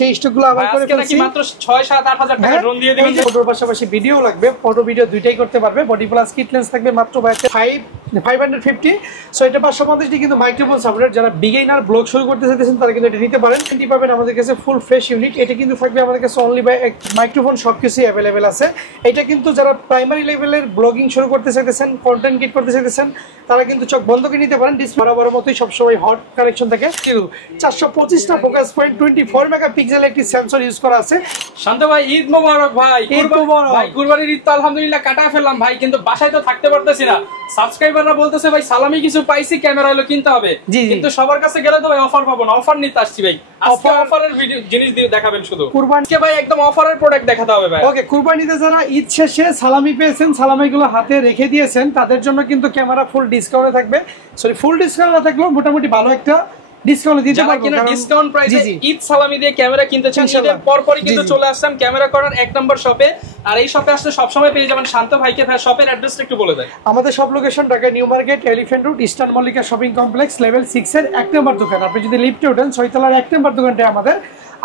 সেই স্টকগুলো আবার করে ফেলছি মাত্র 6-7-8,000 টাকা ড্রোন দিয়ে দিবেন। ফটোর পাশাপাশি ভিডিও লাগবে, ফটো ভিডিও দুইটাই করতে পারবে। বডি প্লাস কিট লেন্স থাকবে মাত্র 550। সো এটা 550 কিন্তু মাইক্রোফোন সাপোর্টেড। যারা বিগিনার ব্লগ শুরু করতে চাইতেছেন তারা কিন্তু এটা নিতে পারেন। এটি পাবেন আমাদের কাছে ফুল ফ্রেশ ইউনিট। এটা কিন্তু থাকবে আমাদের কাছে অনলি বাই মাইক্রোফোন, সবকিছু অ্যাভেলেবেল আছে। এটা কিন্তু যারা প্রাইমারি লেভেলের ব্লগিং শুরু করতে চাইতেছেন, কন্টেন্ট ক্রিয়েট করতে চাইতেছেন, তারা কিন্তু চোখ বন্ধ করে নিতে পারেন। ডিসপ্লে বরাবর মতোই সবসময় হট কানেকশন থাকে। 425টা ফোকাস পয়েন্ট, 24 মেগাপিক্সেল একটি সেন্সর ইউজ করা আছে। শান্ত ভাই, ঈদ মোবারক ভাই। ভাই কুরবানির ঈদ তো আলহামদুলিল্লাহ কাটা ফেললাম ভাই, কিন্তু বাসায় তো থাকতে পারতেছি না। সাবস্ক্রাইবাররা বলতেছে ভাই সালামি কিছু পাইছি, ক্যামেরা হলো কিনতে হবে, কিন্তু সবার কাছে গেলে তো ভাই অফার পাবো না। অফার নিতে আসছি ভাই, আজকে অফারের ভিডিও জিনিস দিয়ে দেখাবেন শুধু। কুরবানিকে ভাই একদম অফারের প্রোডাক্ট দেখাতে হবে ভাই। ওকে, কুরবানিতে যারা ঈদ শেষে সালামি পেয়েছেন, সালামিগুলো হাতে রেখে দিয়েছেন, তাদের জন্য কিন্তু ক্যামেরা ফুল ডিসকাউন্টে থাকবে। সরি, ফুল ডিসকাউন্ট না থাকলেও মোটামুটি ভালো একটা ডিসকাউন্ট দিতে পারবো। কিনা ডিসকাউন্ট প্রাইসে ঈদ সালামি দিয়ে ক্যামেরা কিনতে চান, ঈদের পরপরই কিন্তু চলে আসছেন ক্যামেরা করার 1 নম্বর শপে। আর এই শপে আসলে সব সময় পেয়ে যাবেন শান্ত ভাইকে। ভাই শপের অ্যাড্রেসটা একটু বলে দেন। আমাদের সব location Dhaka new market, elephant road, eastern Mallika shopping complex, level 6 এর 1 নম্বর দোকান। আপনি যদি লিফটে ওঠেন 6 তলার 1 নম্বর দোকানটা আমাদের।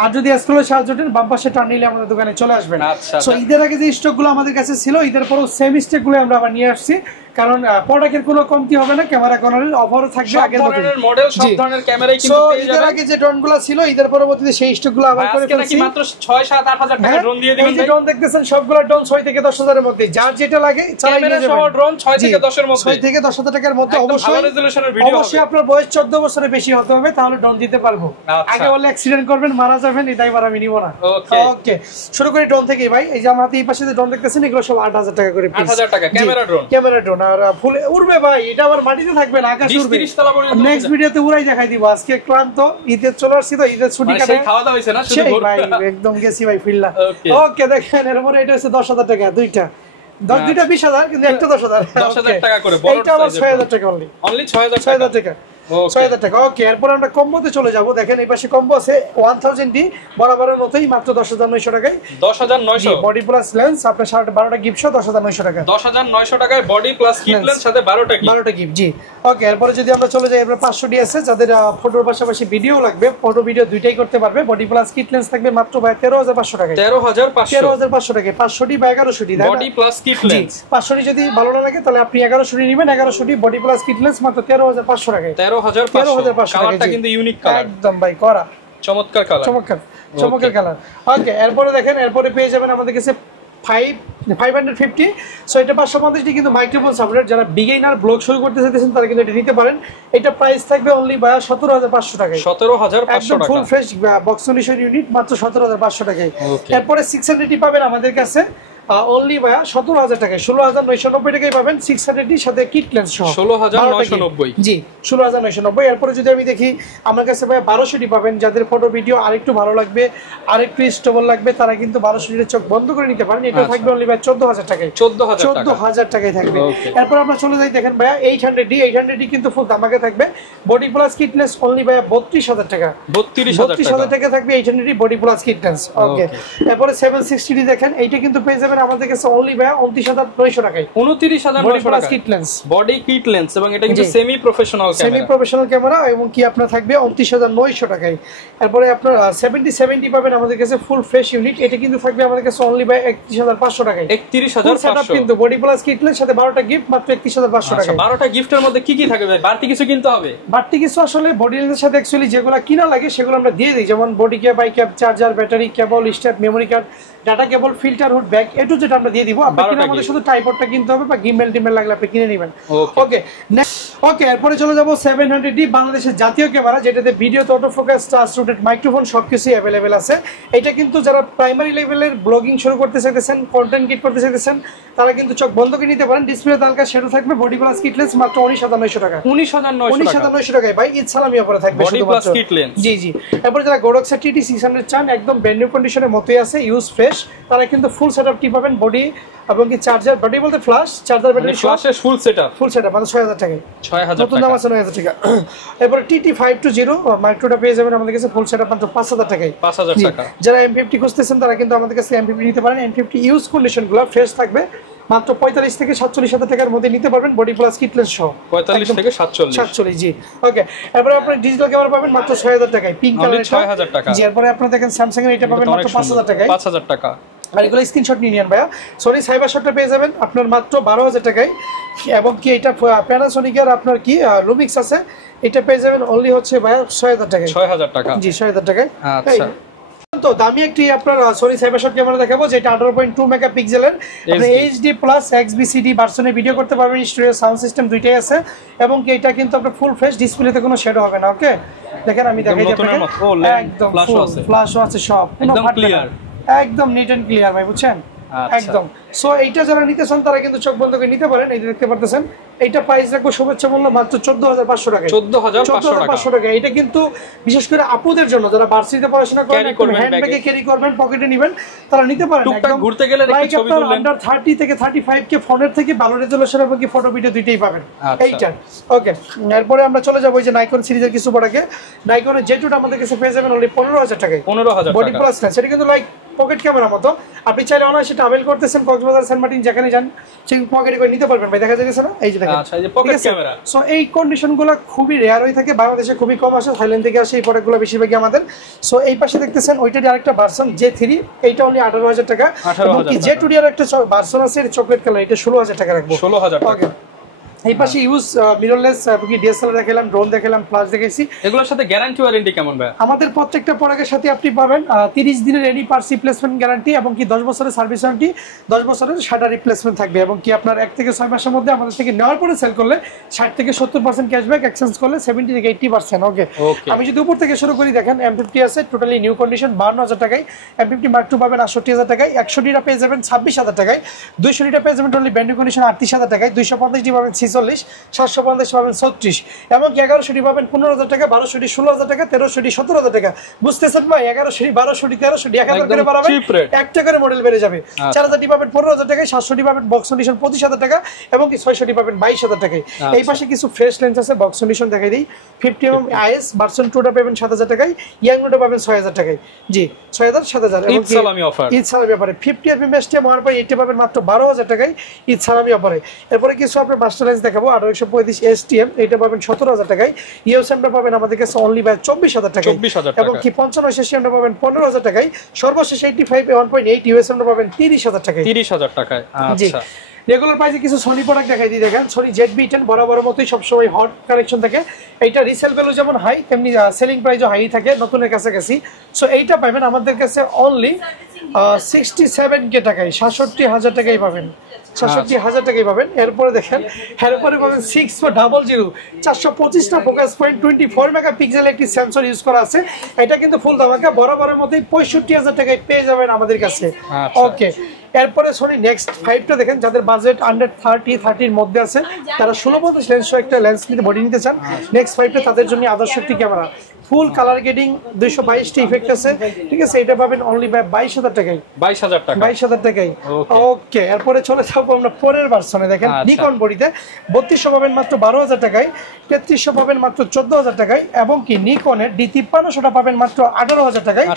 আর যদি স্কুলের সাহায্য ওঠেন বাম পাশে টার্ন নিলে আমাদের দোকানে চলে আসবেন। সো ঈদের আগে যে স্টকগুলো আমাদের কাছে ছিল, ঈদের পরও সেম স্টকগুলো আমরা আবার নিয়ে আসছি, কারণ প্রোডাক্টের কোনো কমতি হবে না। ক্যামেরা কর্নারের অফারও থাকবে আগের মতো, মডেল সব ধরনের ক্যামেরাই কিন্তু পেয়ে যাবেন। ঈদের আগে যে ড্রোনগুলো ছিল, ঈদের পরবর্তীতে সেই স্টকগুলো আবার করে ফেলছি। আজকে মাত্র 6-7-8,000 টাকা ড্রোন দিয়ে দিবেন। এই যে ড্রোন দেখতেছেন সবগুলো ড্রোন 6 থেকে 10,000 এর মধ্যে, যার যেটা লাগে চালিয়ে নিয়ে যাবেন। সব ড্রোন 6 থেকে 10 এর মধ্যে, 6 থেকে 10,000 টাকার মধ্যে। অবশ্যই আপনার বয়স 14 বছরের বেশি হতে হবে, তাহলে ড্রোন দিতে পারবো। আগে বলে অ্যাক্সিডেন্ট করবেন, মারা যাবেন, এটাই বার আমি নিব না। ওকে, শুরু করি ড্রোন থেকে ভাই। এই যে আমার হাতে এই পাশে যে ড্রোন দেখতেছেন, এগুলো সব 8,000 টাকা করে পিস। 8,000 টাকা ক্যামেরা ড্রোন। ক্যামেরা ড্রোন আর ফুলে উড়বে ভাই, এটা আবার মাটিতে থাকবে না, আকাশে উড়বে। নেক্সট ভিডিওতে উড়াই দেখাই দিব। আজকে ক্লান্ত, ঈদের চলে আসছি তো, ঈদের ছুটি কাটে খাওয়া দাওয়া হইছে না শুধু ভাই, একদম গেছি ভাই ফিল্লা। ওকে, দেখেন এর পরে এটা হচ্ছে 10,000 টাকা, দুইটা 20,000 কিন্তু একটা 10,000 টাকা করে। এইটা আবার 6,000 টাকা অনলি 6,000 টাকা। 6,000 টাকা। ওকে, এরপর আমরা কম্বোতে চলে যাব। দেখেন এই পাশে কম্বো আছে 1000 বরাবরের মতোই মাত্র 10,900 টাকায়। 10,900 বডি প্লাস লেন্স, আপনার 12টা গিফট সহ 10,900 টাকা। 10,900 টাকায় বডি প্লাস কিট লেন্স সাথে 12টা গিফট। জি, ওকে। এরপর যদি আমরা চলে যাই, আমরা 500 ডি আছে যাদের ফটোর পাশাপাশি ভিডিও লাগবে, ফটো ভিডিও দুইটাই করতে পারবে। বডি প্লাস কিট লেন্স থাকবে মাত্র 13,500 টাকায়। 13,500 টাকায় 500 ডি বা 1100 D body plus kit lens. 500 D যদি ভালো না লাগে তাহলে আপনি 1100 ডি নেবেন। 1100 D body plus kit lens মাত্র 13,500 টাকায়। 13,500 কালারটা কিন্তু ইউনিক কালার, একদম ভাই করা চমৎকার কালার, চমৎকার কালার। ওকে, এরপরে দেখেন, এরপরে পেয়ে যাবেন আমাদের কাছে 550। সো এটা 550 ডি কিন্তু মাইক্রোফোন সাপোর্টেড। যারা বিগিনার ব্লগ শুরু করতে চাইতেছেন তারা কিন্তু এটা নিতে পারেন। এটা প্রাইস থাকবে অনলি 17,500 টাকায়। 17,500 টাকা full fresh box solution unit মাত্র 17,500 টাকায়। এরপরে 600 ডি পাবেন আমাদের কাছে অনলি 17,000 টাকায়। 16,990 টাকায় পাবেন 600 ডির সাথে কিট লেন্স সহ। 16,990। জি, 16,990। এরপরে যদি আমি দেখি আমার কাছে ভাই 1200 ডি পাবেন। যাদের ফটো ভিডিও আরেকটু ভালো লাগবে, আরেকটু স্টেবল লাগবে, তারা কিন্তু 1200 ডির চোখ বন্ধ করে নিতে পারেন। এটা থাকবে অনলি ভাই 14,000 টাকায়। 14,000 টাকায় থাকবে। এরপর আমরা চলে যাই, দেখেন ভাইয়া 800 ডি কিন্তু ফুল দামাকে থাকবে। Body plus kit lens only ভাইয়া 32,000 টাকা। 32,000 টাকা থাকবে 800 D body plus kit lens. Okay, এরপরে 760 ডি দেখেন, এইটা কিন্তু পেয়ে যাবেন আমাদের কাছে অনলি ভাইয়া 29,900 টাকায়। 29,900 টাকা kit lens, body kit lens, এবং এটা কিন্তু সেমি প্রফেশনাল ক্যামেরা, এবং কি আপনার থাকবে 29,900 টাকায়। এরপরে আপনার 70 পাবেন আমাদের কাছে ফুল ফ্রেশ ইউনিট। এটা কিন্তু থাকবে আমাদের কাছে অনলি ভাই 31,500 টাকায়। 31,500 কিন্তু বডি প্লাস কিট লেন্স সাথে 12টা গিফট মাত্র 31,500 টাকা। 12টা গিফটের মধ্যে কি কি থাকবে ভাই? বাড়তি কিছু কিনতে হবে? বাড়তি কিছু আসলে বডি লেন্সের সাথে অ্যাকচুয়ালি যেগুলো কিনা লাগে সেগুলো আমরা দিয়ে দিই, যেমন body cap, I cap, charger, battery, cable, step, memory card, data cable, filter, hood, bag, এটু যেটা আমরা দিয়ে দিব। আপনার কিনা আমাদের শুধু ট্রাইপডটা কিনতে হবে, বা গিম্বেল টিম্বেল লাগলে আপনি কিনে নেবেন। ওকে, ওকে, এরপরে চলে যাব 700 ডি, বাংলাদেশের জাতীয় ক্যামেরা, যেটাতে ভিডিওতে auto focus, touch rooted microphone সবকিছু অ্যাভেলেবেল আছে। এটা কিন্তু যারা প্রাইমারি লেভেলের ব্লগিং শুরু করতে চাইতেছেন, কন্টেন্ট ক্রিয়েট করতে চাইতেছেন, তারা কিন্তু চোখ বন্ধ করে নিতে পারেন। ডিসপ্লে তালকা সেটা থাকবে। বডি প্লাস কিট লেন্স মাত্র 19,900 টাকা। 19,900 টাকায় ভাই ঈদ সালামি অফারে থাকবে শুধুমাত্র। জি জি। এরপর যারা গোডক্সের TT 600 চান, একদম ব্র্যান্ড নিউ কন্ডিশনের মতোই আছে, ইউজ ফ্রেশ, তারা কিন্তু ফুল সেটআপ টি পাবেন। বডি এবং কি চার্জার, বডি বলতে ফ্ল্যাশ, চার্জার, ব্যাটারি, ফ্ল্যাশের ফুল সেটআপ মানে 6,000 টাকা। 6,000 নতুন দাম আছে 9,000 টাকা। এরপর TT 520 মাইক্রোটা পেয়ে যাবেন আমাদের কাছে ফুল সেটআপ মাত্র 5,000 টাকায়। 5,000 টাকা। যারা M50 খুঁজতেছেন তারা কিন্তু আমাদের কাছে M50 নিতে পারেন। M50 ইউজ কন্ডিশনগুলো ফ্রেশ থাকবে, মাত্র 45 থেকে 47,000 টাকার মধ্যে নিতে পারবেন বডি প্লাস কিটলেস সহ। 45 থেকে 47 জি। ওকে, এরপরে আপনি ডিজিটাল ক্যামেরা পাবেন মাত্র 6,000 টাকায়, পিঙ্ক কালার 6,000 টাকা। জি, এরপরে আপনি দেখেন স্যামসাং এর এটা পাবেন মাত্র 5,000 টাকায়। 5,000 টাকা। আর এগুলো স্ক্রিনশট নিয়ে নেন ভাইয়া। সোনি সাইবার শটটা পেয়ে যাবেন আপনার মাত্র 12,000 টাকায়, এবং কি এটা প্যানাসোনিকের আপনার কি লুমিক্স আছে, এটা পেয়ে যাবেন অনলি হচ্ছে ভাইয়া 6,000 টাকায়। 6,000 টাকা। জি, 6,000 টাকায়। আচ্ছা, তো দামি একটি আপনার সনি সাইবার শট ক্যামেরা দেখাবো, যেটা 18.2 মেগাপিক্সেলের, আপনি এইচডি প্লাস এক্সবিসিডি ভার্সনে ভিডিও করতে পারবেন, স্টুডিও সাউন্ড সিস্টেম দুইটাই আছে, এবং কি এটা কিন্তু আপনার ফুল ফ্রেশ, ডিসপ্লেতে কোনো শেডও হবে না। ওকে, দেখেন আমি দেখাই দিই আপনাকে, একদম ফ্ল্যাশও আছে, সব একদম ক্লিয়ার, একদম নিট এন্ড ক্লিয়ার ভাই, বুঝছেন একদম। সো এইটা যারা নিতে চান তারা কিন্তু চোখ বন্ধ করে নিতে পারেন। এই দেখতে পারতেছেন, এইটা প্রাইস রাখবো শুভেচ্ছা মূল্য মাত্র 14,500 টাকা। 14,500 টাকা। এটা কিন্তু বিশেষ করে আপুদের জন্য যারা ভার্সিটিতে পড়াশোনা করেন, হ্যান্ডব্যাগে ক্যারি করবেন, পকেটে নেবেন, তারা নিতে পারেন। একদম ঘুরতে গেলে রেখে ছবি তুললেন। আন্ডার 30 থেকে 35 কে ফোনের থেকে ভালো রেজোলিউশন এবং কি ফটো ভিডিও দুইটাই পাবেন এইটা। ওকে, এরপরে আমরা চলে যাব ওই যে নাইকন সিরিজের কিছু প্রোডাক্টে। নাইকনের জেটুটা আমাদের কাছে পেয়ে যাবেন অনলি 15,000 টাকায়। 15,000 বডি প্লাস না, সেটা কিন্তু লাইক পকেট ক্যামেরা মতো, আপনি চাইলে অনায়াসে ট্রাভেল করতেছেন, কক্সবাজার, সেন্ট মার্টিন যেখানে যান, সেই পকেটে করে নিতে পারবেন ভাই। দেখা যাচ্ছে না, এই যে দেখেন। আচ্ছা, এই যে পকেট ক্যামেরা। সো এই কন্ডিশনগুলো খুবই রেয়ার হয়ে থাকে, বাংলাদেশে খুবই কম আসে, থাইল্যান্ড থেকে আসে এই প্রোডাক্টগুলো বেশিরভাগই আমাদের। সো এই পাশে দেখতেছেন ওইটারই আরেকটা ভার্সন J3, এইটা অনলি 18,000 টাকা। এবং কি J2 এর একটা ভার্সন আছে চকলেট কালার, এটা 16,000 টাকা রাখবো। 16,000 টাকা। এই পাশে ইউজ মিররলেস ডিএসএলআর দেখালাম, ড্রোন দেখালাম, ফ্ল্যাশ দেখাইছি। এগুলোর সাথে গ্যারান্টি ওয়ারেন্টি কেমন ভাই? আমাদের প্রত্যেকটা প্রোডাক্টের সাথে আপনি পাবেন 30 দিনের এনি পার্টস রিপ্লেসমেন্ট গ্যারান্টি, এবং কি 10 বছরের সার্ভিস ওয়ারেন্টি, 10 বছরের শাটার রিপ্লেসমেন্ট থাকবে, এবং কি আপনার 1 থেকে 6 মাসের মধ্যে আমাদের থেকে নেওয়ার পরে সেল করলে 60 থেকে 70% ক্যাশব্যাক, এক্সচেঞ্জ করলে 70 থেকে 80%। ওকে, আমি যদি উপর থেকে শুরু করি, দেখেন M50 আছে টোটালি নিউ কন্ডিশন 52,000 টাকায়, M50 Mark II পাবেন 68,000 টাকায়, 100ডিটা পেয়ে যাবেন 26,000 টাকায়, 200ডিটা পেয়ে যাবেন টোটালি ব্র্যান্ড নিউ কন্ডিশন 38,000 টাকায়, 250ডি পাবেন 46, 750 পাবেন 36, এবং 1100ডি পাবেন 15,000 টাকা, 1200ডি 16,000 টাকা, 1300ডি 17,000 টাকা। বুঝতেছেন ভাই, 1100ডি 1200ডি 1300ডি 1000 করে বাড়াবে, 1 টাকার মডেল বেড়ে যাবে। 4000ডি পাবেন 15,000 টাকায়, 700ডি পাবেন বক্স কন্ডিশন 25,000 টাকা, এবং কি 600ডি পাবেন 22,000 টাকায়। এই পাশে কিছু ফ্রেশ লেন্স আছে, বক্স কন্ডিশন দেখাই দিই। 50mm IS ভার্সন 2টা পাবেন 7,000 টাকায়, ইয়াং নোটা পাবেন 6,000 টাকায়। জি, 6,000 7,000 এবং ঈদ সালামি অফার, ঈদ সালামি অফারে 50 এফএম এসটি মারার পরে এটা পাবেন মাত্র 12,000 টাকায় ঈদ সালামি অফারে। এরপরে কিছু আপনার মাস্টার লেন্স দেখাবো 1835 STM, এটা পাবেন 17,000 টাকায়। ইউএসএমটা পাবেন আমাদের কাছে অনলি বাই 24,000 টাকায়, এবং কি 55 60 পাবেন 15,000 টাকায়। সর্বশেষ 85 1.8 ইউএসএমটা পাবেন 30,000 টাকায়। 30,000 টাকায়। আচ্ছা, রেগুলার প্রাইসে কিছু সোনি প্রোডাক্ট দেখাই দিই। দেখেন সোনি ZV-10 বরাবর মতোই সবসময় হট কালেকশন থাকে। এইটা রিসেল ভ্যালু যেমন হাই, তেমনি সেলিং প্রাইসও হাই থাকে, নতুনের কাছাকাছি। সো এইটা পাবেন আমাদের কাছে অনলি 67K টাকায়, 67,000 টাকায় পাবেন, 67,000 টাকায় পাবেন। এরপরে দেখেন, এরপরে পাবেন 600 425টা ফোকাস পয়েন্ট 24 মেগাপিক্সেল একটি সেন্সর ইউজ করা আছে। এটা কিন্তু ফুল ধামাকা, বরাবরের মতোই 65,000 টাকায় পেয়ে যাবেন আমাদের কাছে। ওকে, এরপরে সোনি নেক্সট 5টা দেখেন, যাদের বাজেট আন্ডার 30-30 মধ্যে আছে, তারা 1650 লেন্স একটা লেন্স নিতে বডি নিতে চান, নেক্সট 5টা তাদের জন্য আদর্শ একটি ক্যামেরা, ফুল কালার গ্রেডিং, 222টি ইফেক্ট আছে, ঠিক আছে। এটা পাবেন অনলি বাই 22,000 টাকায়, 22,000 টাকা, 22,000 টাকায়। ওকে, এরপরে চলে যাবো আমরা পরের ভার্সনে। দেখেন নিকন বডিতে 3200 পাবেন মাত্র 12,000 টাকায়, 3300 পাবেন মাত্র 14,000 টাকায়, এবং কি নিকনের D5300টা পাবেন মাত্র 18,000 টাকায়,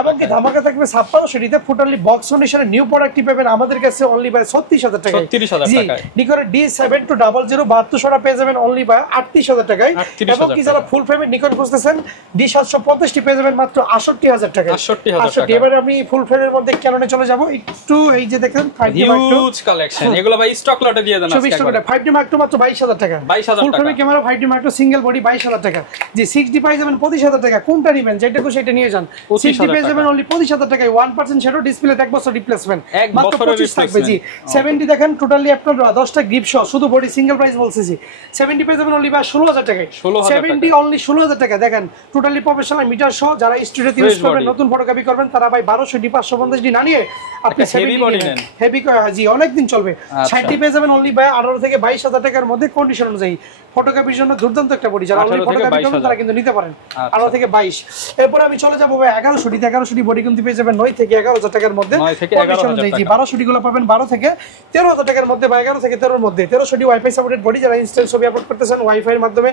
এবং কি ধামাকা থাকবে 5600ডিতে ফুটারলি বক্স কন্ডিশনের নিউ প্রোডাক্টটি পাবেন আমাদের কাছে অনলি বাই 36,000 টাকায়। জি, নিকনের D700 7200টা পেয়ে যাবেন অনলি বাই 38,000 টাকায়, এবং কি যারা ফুল ফ্রেমের নিকন খুঁজতেছেন D750টি পেয়ে যাবেন মাত্র 68,000 টাকায়। 68,000। এবারে আমি ফুল ফ্রেমের মধ্যে ক্যাননে চলে যাব একটু। এই যে দেখেন 5D Mark II huge collection, এগুলো ভাই স্টক লটে দিয়ে দেন আজকে একবার। 5D Mark II মাত্র 22,000 টাকা, 22,000 ফুল ফ্রেমের camera 5D Mark II single body 22,000 টাকা। জি, 6D পাই যাবেন 25,000 টাকা, কোনটা নেবেন যেটা খুশি সেটা নিয়ে যান। 6D পেয়ে যাবেন অনলি 25,000 টাকায়, 1% শ্যাডো, ডিসপ্লে 1 বছর রিপ্লেসমেন্ট, মাত্র 25 থাকবে। জি, 70 দেখেন টোটালি আপনার 10টা গ্রিপ সহ, শুধু বডি সিঙ্গেল প্রাইস বলতেছি, 70 পেয়ে যাবেন অনলি বাই 16,000 টাকায়। 70 অনলি 16,000 টাকা। দেখেন টোটালি প্রফেশনাল মিটার সহ, যারা স্টুডিওতে ইউজ করবেন, নতুন ফটোকপি করবেন, তারা ভাই 1200D 550D না নিয়ে আপনি 70 নেন, হেভি জি অনেক দিন চলবে। 60 পেয়ে যাবেন অনলি বাই 18 থেকে 22,000 টাকার মধ্যে, কন্ডিশন অনুযায়ী ফটোকপির জন্য দুর্দান্ত একটা বডি, যারা অলরেডি ফটোকপি করবেন তারা কিন্তু নিতে পারেন 18 থেকে 22। এরপর আমি চলে যাব ভাই 1100D, 1100D বডি কিন্তু পেয়ে যাবেন 9 থেকে 11,000 টাকার মধ্যে, কন্ডিশন অনুযায়ী। জি, 1200D গুলো পাবেন 12 থেকে 13,000 টাকার মধ্যে, বা 11 থেকে 13 এর মধ্যে। 1300D ওয়াইফাই সাপোর্টেড বডি, যারা ইনস্ট্যান্ট ছবি আপলোড করতেছেন ওয়াইফাই এর মাধ্যমে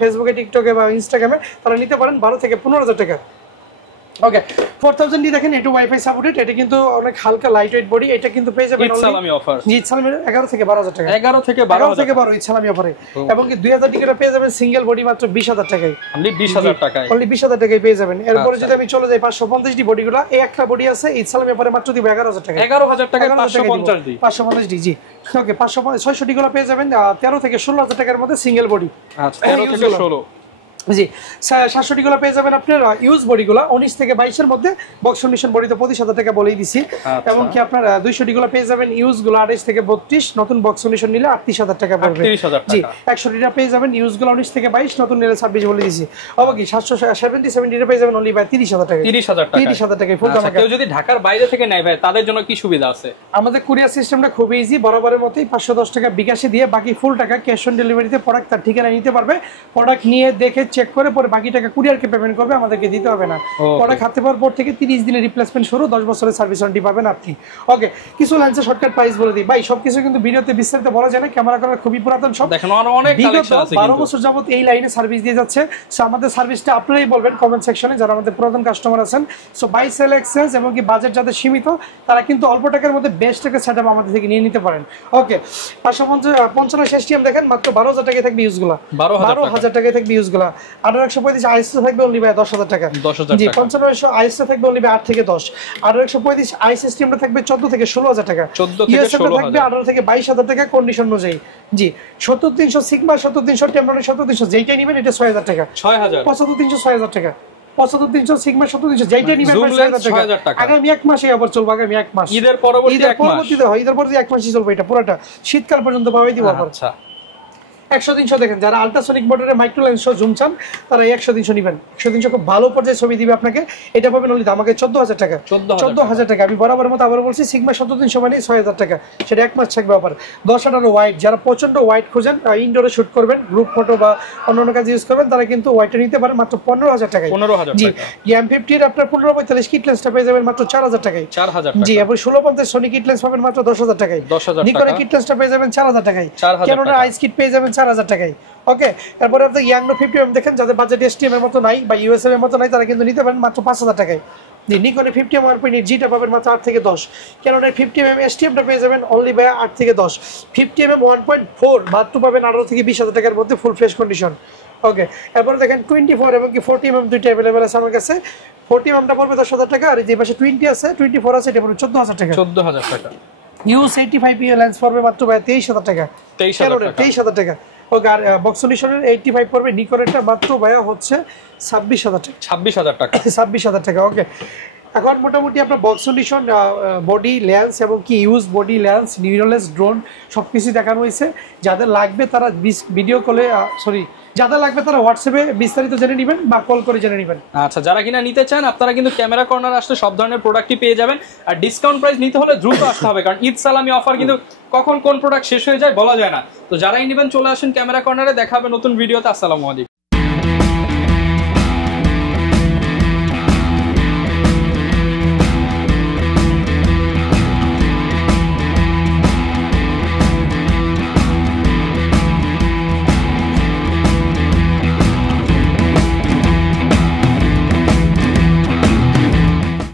ফেসবুকে, টিকটকে বা ইনস্টাগ্রামে, তারা নিতে পারেন 12 থেকে 15,000 টাকা। ওকে 4000 ডি দেখেন এটা ওয়াইফাই সাপোর্টেড, এটা কিন্তু অনেক হালকা লাইট ওয়েট বডি, এটা কিন্তু পেয়ে যাবেন সালামি অফার। জি সালামি 11 থেকে 12000 টাকা, 11 থেকে 12 সালামি অফারে। এবং কি 2000 টাকা পেয়ে যাবেন সিঙ্গেল বডি মাত্র 20000 টাকায়, অনলি 20000 টাকায়, অনলি 20000 টাকায় পেয়ে যাবেন। এরপরে যদি আমি চলে যাই 550 ডি বডিগুলো, এই একটা বডি আছে এই সালামি অফারে মাত্র দিব 11000 টাকা, 11000 টাকায় 550 ডি, 550 ডি জি। ওকে 600 ডি গুলো পেয়ে যাবেন 13 থেকে 16000 টাকার মধ্যে সিঙ্গেল বডি। আচ্ছা 13 থেকে 16 জি। 700 ডি গুলো পেয়ে যাবেন আপনার ইউজ বডিগুলো 19 থেকে 22 এর মধ্যে, বক্স কন্ডিশন বডি তো 25000 টাকা বলেই দিছি। এবং কি আপনার 200 ডি গুলো পেয়ে যাবেন ইউজ গুলো 28 থেকে 32, নতুন বক্স কন্ডিশন নিলে 38000 টাকা পড়বে। 38000 টাকা। জি 100 ডিটা পেয়ে যাবেন ইউজ গুলো 19 থেকে 22, নতুন নিলে 26 বলে দিছি। হবে কি 770 ডিটা পেয়ে যাবেন অনলি ভাই 30000 টাকা, 30000 টাকা ফুল দাম। কেউ যদি ঢাকার বাইরে থেকে নেয় ভাই তাদের জন্য কি সুবিধা আছে? আমাদের কুরিয়ার সিস্টেমটা খুবই ইজি, বরাবরের মতোই 510 টাকা বিকাশে দিয়ে বাকি ফুল টাকা ক্যাশ অন ডেলিভারিতে প্রোডাক্ট তার ঠিকানায় নিতে পারবে। প্রোডাক্ট নিয়ে দেখে চেক করে পরে বাকি টাকা কুরিয়ারকে পেমেন্ট করবে, আমাদেরকে দিতে হবে না। প্রোডাক্ট হাতে পাওয়ার পর থেকে 30 দিনের রিপ্লেসমেন্ট শুরু, 10 বছরের সার্ভিস ওয়ারেন্টি পাবেন আপনি। ওকে কিছু লেন্সের শর্টকাট প্রাইস বলে দিই ভাই, সবকিছু কিন্তু ভিডিওতে বিস্তারিত বলা যায় না, ক্যামেরা করার খুবই পুরাতন সব, দেখেন অনেক কালেকশন আছে, 12 বছর যাবত এই লাইনে সার্ভিস দিয়ে যাচ্ছে। সো আমাদের সার্ভিসটা আপনারাই বলবেন কমেন্ট সেকশনে যারা আমাদের পুরাতন কাস্টমার আছেন। সো বাই সেল এক্সচেঞ্জ এবং কি বাজেট যাদের সীমিত তারা কিন্তু অল্প টাকার মধ্যে বেস্ট একটা সেটআপ আমাদের থেকে নিয়ে নিতে পারেন। ওকে 550 এসটিএম দেখেন মাত্র 12000 টাকায় থাকবে ইউজগুলো, 12000 টাকায় থাকবে ইউজগুলো। 18135 আইএসও থাকবে অনলি ভাই 10000 টাকা, 10000 জি 5500 আইএসও থাকবে অনলি ভাই 8 থেকে 10। 18135 আইএস সিস্টেমটা থাকবে 14 থেকে 16000 টাকা, 14 থেকে 16000 থাকবে 18 থেকে 22000 টাকা কন্ডিশন অনুযায়ী। জি 70300 সিগমা 70300 টেমপ্লেট 70300 যেইটাই নেবেন এটা 6000 টাকা, 6000 75300 6000 টাকা, 75300 সিগমা 70300 যেইটাই নেবেন 6000 টাকা। আগামী এক মাসে আবার চলবে, আগামী এক মাস ঈদের পরবর্তী এক মাস, ঈদের পরবর্তী এক মাসই চলবে এটা পুরোটা, শীতকাল পর্যন্ত পাবেই দিব আবার। আচ্ছা 100-300 দেখেন যারা আল্ট্রাসনিক মোটরের মাইক্রো লেন্স সহ জুম চান তারা 100-300 নেবেন। 100-300 খুব ভালো পর্যায়ে ছবি দিবে আপনাকে, এটা পাবেন অনলি দামাকে 14000 টাকা, 14000 টাকা। আমি বরাবর মতো আবার বলছি সিগমা 70300 মানে 6000 টাকা, সেটা এক মাস থাকবে অফার। 10-18 ওয়াইড যারা প্রচন্ড ওয়াইড খোঁজেন, ইনডোরে শুট করবেন, গ্রুপ ফটো বা অন্যান্য কাজে ইউজ করবেন, তারা কিন্তু ওয়াইডটা নিতে পারেন মাত্র 15000 টাকায়। 15000 জি M50 এর আপনার 1545 কিট লেন্সটা পেয়ে যাবেন মাত্র 4000 টাকায়, 4000 টাকা। জি এবং 1650 সোনি কিট লেন্স পাবেন মাত্র 10000 টাকায়, 10000 টাকা। নিকনের কিট লেন্সটা পেয়ে যাবেন 4000 টাকায়, ক্যানোনের আইস কিট পেয়ে যাবেন 4000 টাকায়। ওকে তারপরে আপনি ইয়াংনো 50mm দেখেন যাদের বাজেট এসটিএম এর মতো নাই বা ইউএসএম এর মতো নাই তারা কিন্তু নিতে পারেন মাত্র 5000 টাকায়। জি নিকনের 50mm আরপিনির জিটা পাবেন মাত্র 8 থেকে 10, ক্যানোনের 50mm এসটিএমটা পেয়ে যাবেন অনলি বাই 8 থেকে 10, 50mm 1.4 মাত্র পাবেন 18 থেকে 20000 টাকার মধ্যে ফুল ফ্রেশ কন্ডিশন। ওকে এরপরে দেখেন 24 এবং কি 40mm দুইটা अवेलेबल আছে আমার কাছে। 40mmটা পড়বে 10000 টাকা, আর যে পাশে 20 আছে 24 আছে এটা পড়বে 14000 টাকা, 14000 টাকা। ইউএস 85 লেন্স পড়বে মাত্র 23000 টাকা, 23000 টাকা। ওকে আর বক্স সলিউশনের 85 পড়বে, নিকনেরটা মাত্র ভাইয়া হচ্ছে 26000 টাকা, 26000 টাকা, 26000 টাকা। ওকে এখন মোটামুটি আপনার বক্স সলিউশন বডি লেন্স এবং কি use body lens mirrorless drone সবকিছু দেখানো হয়েছে। যাদের লাগবে তারা ভিডিও কলে যাদের লাগবে তারা হোয়াটসঅ্যাপে বিস্তারিত জেনে নেবেন বা কল করে জেনে নেবেন। আচ্ছা যারা কিনা নিতে চান আপনারা কিন্তু ক্যামেরা কর্নার আসলে সব ধরনের প্রোডাক্টই পেয়ে যাবেন। আর ডিসকাউন্ট প্রাইস নিতে হলে দ্রুত আসতে হবে, কারণ ঈদ সালামি অফার কিন্তু কখন কোন প্রোডাক্ট শেষ হয়ে যায় বলা যায় না। তো যারাই নেবেন চলে আসেন ক্যামেরা কর্নারে, দেখা হবে নতুন ভিডিওতে। আসসালামু আলাইকুম।